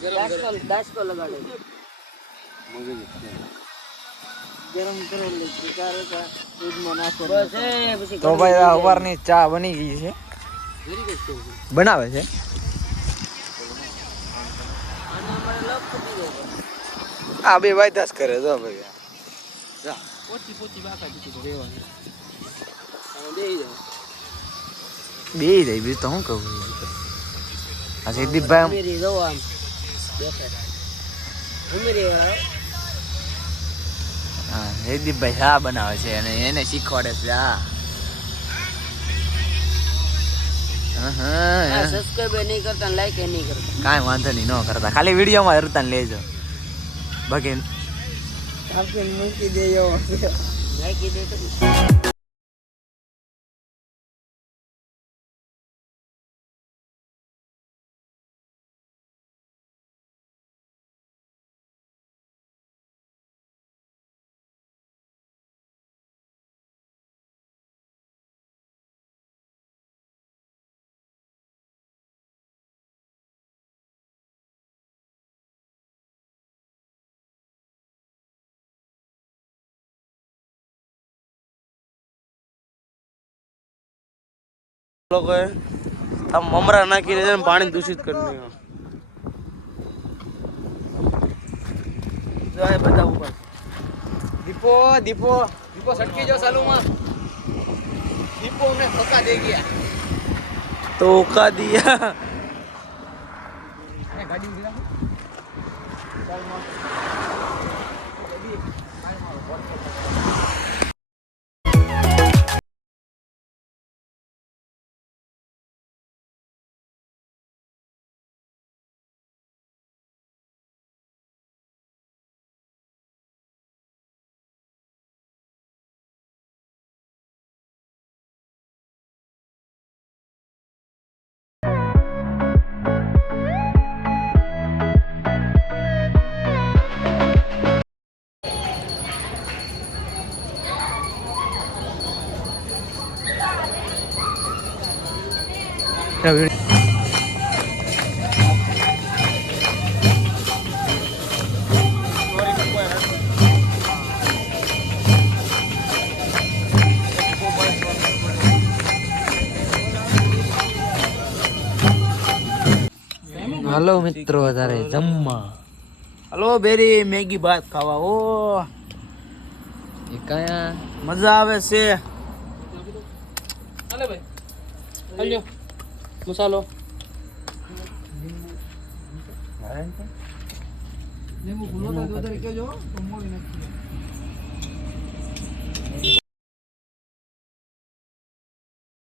दास को लगा दो गरम करो ले चारो का दूध में नाखो बस ए પછી તો ભાઈ આ સવારની ચા બની ગઈ છે બનાવે છે અને અમારે લપ ફૂટી ગયો આ બે ભાઈ દસ કરે જો ભાઈ જા પોચી બાકા દીધી તો રેવાની હવે બેહી જાવ બે જાય બીજું તો હું કહું આ સિદ્દીપભાઈ મેરી જો આમ દેખે ઉમરી હા સિદ્દીપભાઈ શા બનાવે છે અને એને શીખવાડે છે આ સબસ્ક્રાઇબ નહીં કરતા લાઈક નહીં કરતા કાંઈ વાંધો નહીં ન કરતા ખાલી વિડીયોમાં હરતા લેજો બાકી આપકે મૂકી દેયો નાખી દે તો लोग हम ममरा नाखीने છે ને પાણી દૂષિત કરી નાખ્યું જો આ બધા ઉપર દીપો દીપો દીપો સટકી જો ચાલુમાં દીપો ને ધોકા દે ગયા तो का दिया ગાડી ઉભી રાખો ચાલમાં हेलो मित्रों अरे जम्मा हेलो बेरी मैगी भात खावा ओ ये कया मजा आवे से अरे भाई हल्लो मसालो नींबू फूलो तो उधर के जो तो मोगी नहीं